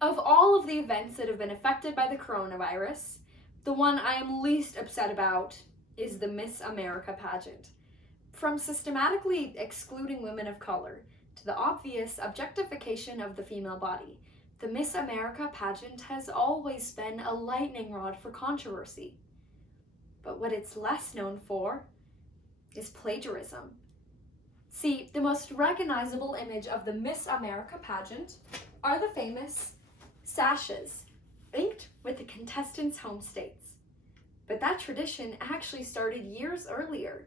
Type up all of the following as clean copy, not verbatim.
Of all of the events that have been affected by the coronavirus, the one I am least upset about is the Miss America pageant. From systematically excluding women of color to the obvious objectification of the female body, the Miss America pageant has always been a lightning rod for controversy. But what it's less known for is plagiarism. See, the most recognizable image of the Miss America pageant are the famous sashes, inked with the contestants' home states. But that tradition actually started years earlier,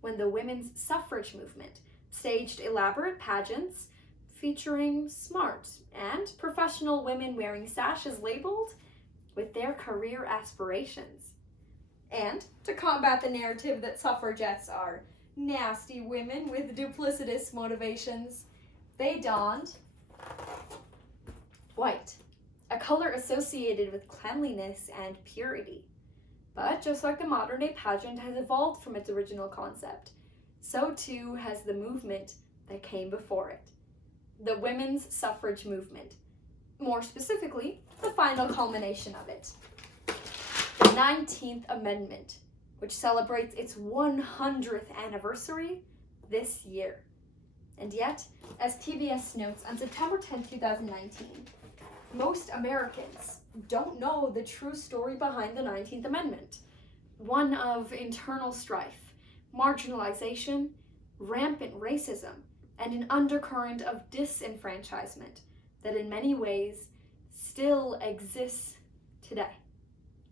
when the women's suffrage movement staged elaborate pageants featuring smart and professional women wearing sashes labeled with their career aspirations. And to combat the narrative that suffragettes are nasty women with duplicitous motivations, they donned white, a color associated with cleanliness and purity. But just like the modern-day pageant has evolved from its original concept, so too has the movement that came before it, the women's suffrage movement. More specifically, the final culmination of it, the 19th Amendment, which celebrates its 100th anniversary this year. And yet, as PBS notes on September 10, 2019, most Americans don't know the true story behind the 19th Amendment, one of internal strife, marginalization, rampant racism, and an undercurrent of disenfranchisement that in many ways still exists today.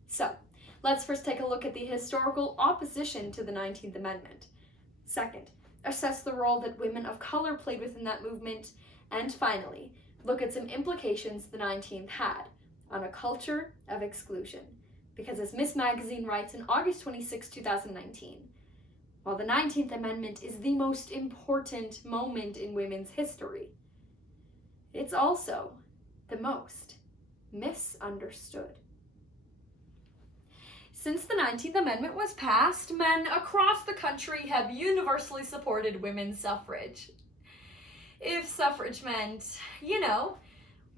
So, let's first take a look at the historical opposition to the 19th Amendment. Second, assess the role that women of color played within that movement. And finally, look at some implications the 19th had on a culture of exclusion. Because as Miss Magazine writes in August 26, 2019, while the 19th Amendment is the most important moment in women's history, it's also the most misunderstood. Since the 19th Amendment was passed, men across the country have universally supported women's suffrage. If suffrage meant,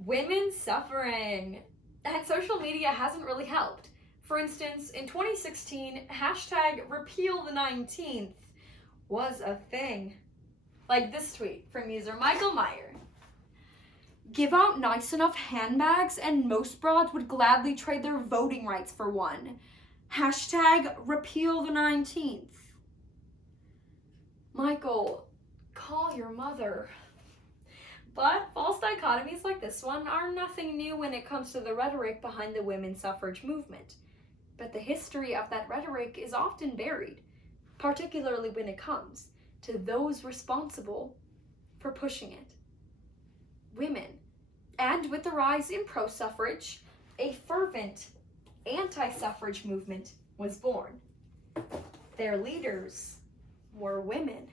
women suffering. And social media hasn't really helped. For instance, in 2016, hashtag repeal the 19th was a thing. Like this tweet from user Michael Meyer. Give out nice enough handbags and most broads would gladly trade their voting rights for one. Hashtag repeal the 19th. Michael, call your mother. But false dichotomies like this one are nothing new when it comes to the rhetoric behind the women's suffrage movement. But the history of that rhetoric is often buried, particularly when it comes to those responsible for pushing it. Women. And with the rise in pro-suffrage, a fervent anti-suffrage movement was born. Their leaders were women.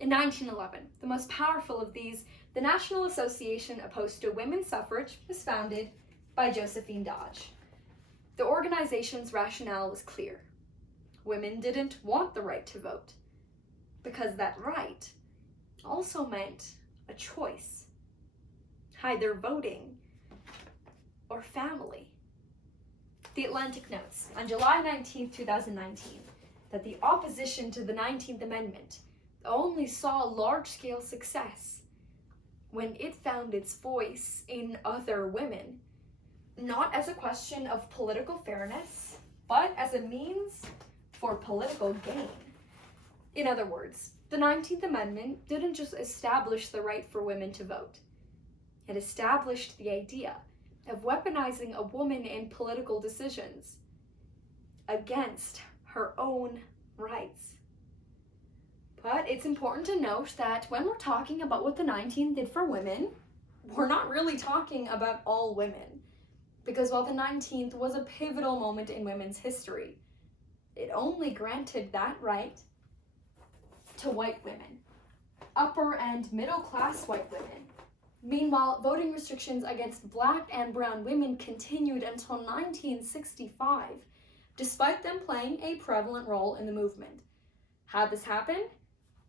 In 1911, the most powerful of these, the National Association Opposed to Women's Suffrage, was founded by Josephine Dodge. The organization's rationale was clear. Women didn't want the right to vote, because that right also meant a choice. Either voting or family. The Atlantic notes on July 19, 2019, that the opposition to the 19th Amendment only saw large-scale success when it found its voice in other women, not as a question of political fairness, but as a means for political gain. In other words, the 19th Amendment didn't just establish the right for women to vote. It established the idea of weaponizing a woman in political decisions against her own rights. But it's important to note that when we're talking about what the 19th did for women, we're not really talking about all women. Because while the 19th was a pivotal moment in women's history, it only granted that right to white women, upper and middle class white women. Meanwhile, voting restrictions against black and brown women continued until 1965, despite them playing a prevalent role in the movement. How'd this happen?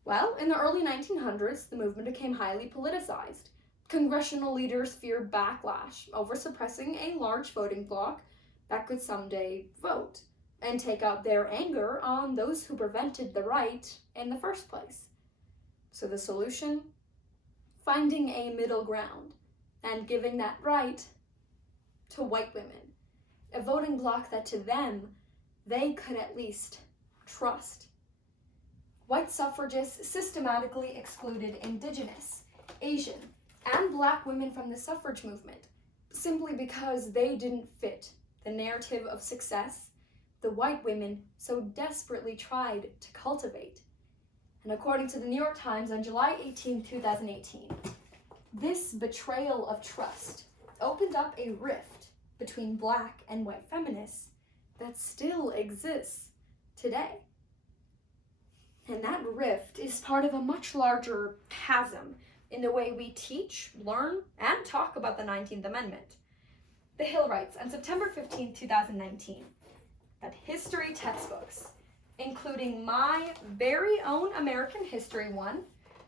Well, in the early 1900s, the movement became highly politicized, Congressional leaders feared backlash over suppressing a large voting bloc that could someday vote and take out their anger on those who prevented the right in the first place. So the solution? Finding a middle ground and giving that right to white women, a voting bloc that to them, they could at least trust. White suffragists systematically excluded Indigenous, Asian, and Black women from the suffrage movement simply because they didn't fit the narrative of success the white women so desperately tried to cultivate. And according to the New York Times on July 18, 2018, this betrayal of trust opened up a rift between Black and white feminists that still exists today. And that rift is part of a much larger chasm in the way we teach, learn, and talk about the 19th Amendment. The Hill writes on September 15, 2019, that history textbooks, including my very own American history one,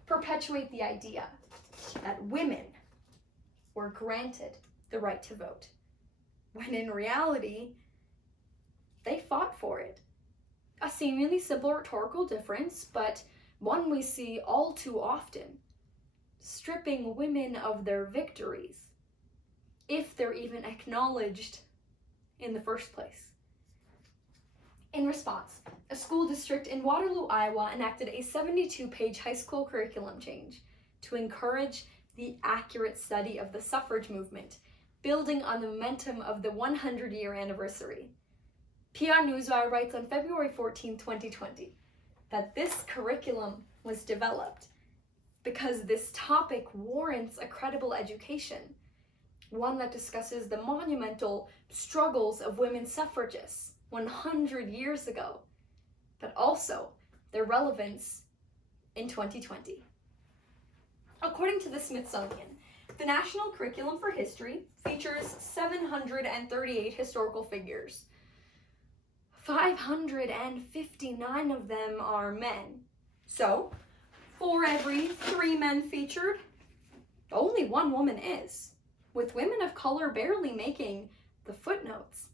perpetuate the idea that women were granted the right to vote, when in reality, they fought for it. A seemingly simple rhetorical difference, but one we see all too often, stripping women of their victories, if they're even acknowledged in the first place. In response, a school district in Waterloo, Iowa enacted a 72-page high school curriculum change to encourage the accurate study of the suffrage movement, building on the momentum of the 100-year anniversary. PR Newswire writes on February 14, 2020, that this curriculum was developed because this topic warrants a credible education, one that discusses the monumental struggles of women suffragists 100 years ago, but also their relevance in 2020. According to the Smithsonian, the National Curriculum for History features 738 historical figures. 559 of them are men. So, for every 3 men featured, only 1 woman is, with women of color barely making the footnotes.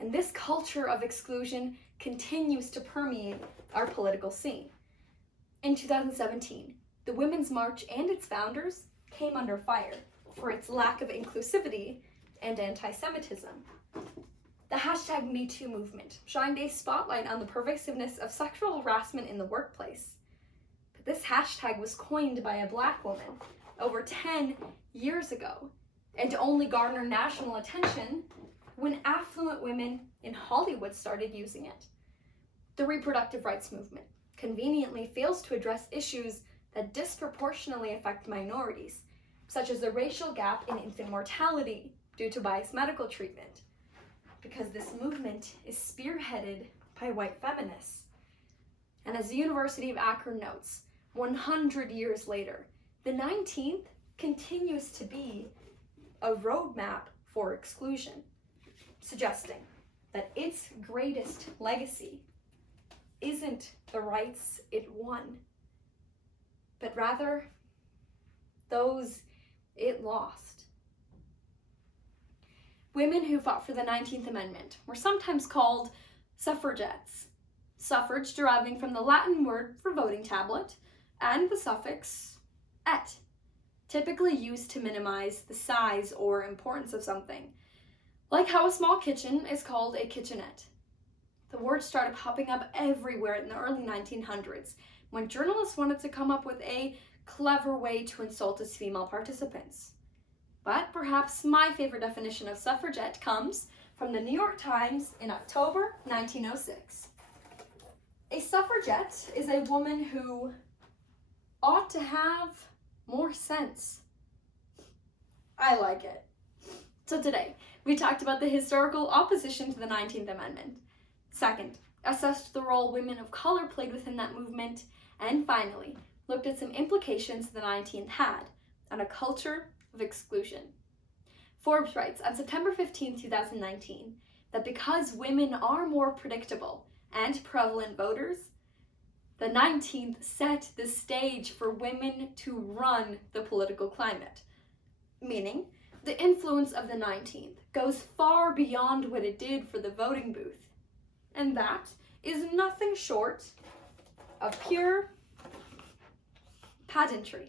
And this culture of exclusion continues to permeate our political scene. In 2017, the Women's March and its founders came under fire for its lack of inclusivity and anti-Semitism. The hashtag #MeToo movement shined a spotlight on the pervasiveness of sexual harassment in the workplace. But this hashtag was coined by a Black woman over 10 years ago and only garnered national attention when affluent women in Hollywood started using it. The reproductive rights movement conveniently fails to address issues that disproportionately affect minorities, such as the racial gap in infant mortality due to biased medical treatment, because this movement is spearheaded by white feminists. And as the University of Akron notes, 100 years later, the 19th continues to be a roadmap for exclusion, suggesting that its greatest legacy isn't the rights it won, but rather those it lost. Women who fought for the 19th Amendment were sometimes called suffragettes, suffrage deriving from the Latin word for voting tablet and the suffix "et," typically used to minimize the size or importance of something, like how a small kitchen is called a kitchenette. The word started popping up everywhere in the early 1900s when journalists wanted to come up with a clever way to insult its female participants. But perhaps my favorite definition of suffragette comes from the New York Times in October 1906. A suffragette is a woman who ought to have more sense. I like it. So today, we talked about the historical opposition to the 19th Amendment. Second, assessed the role women of color played within that movement. And finally, looked at some implications the 19th had on a culture of exclusion. Forbes writes on September 15, 2019, that because women are more predictable and prevalent voters, the 19th set the stage for women to run the political climate, meaning the influence of the 19th goes far beyond what it did for the voting booth. And that is nothing short of pure pedantry.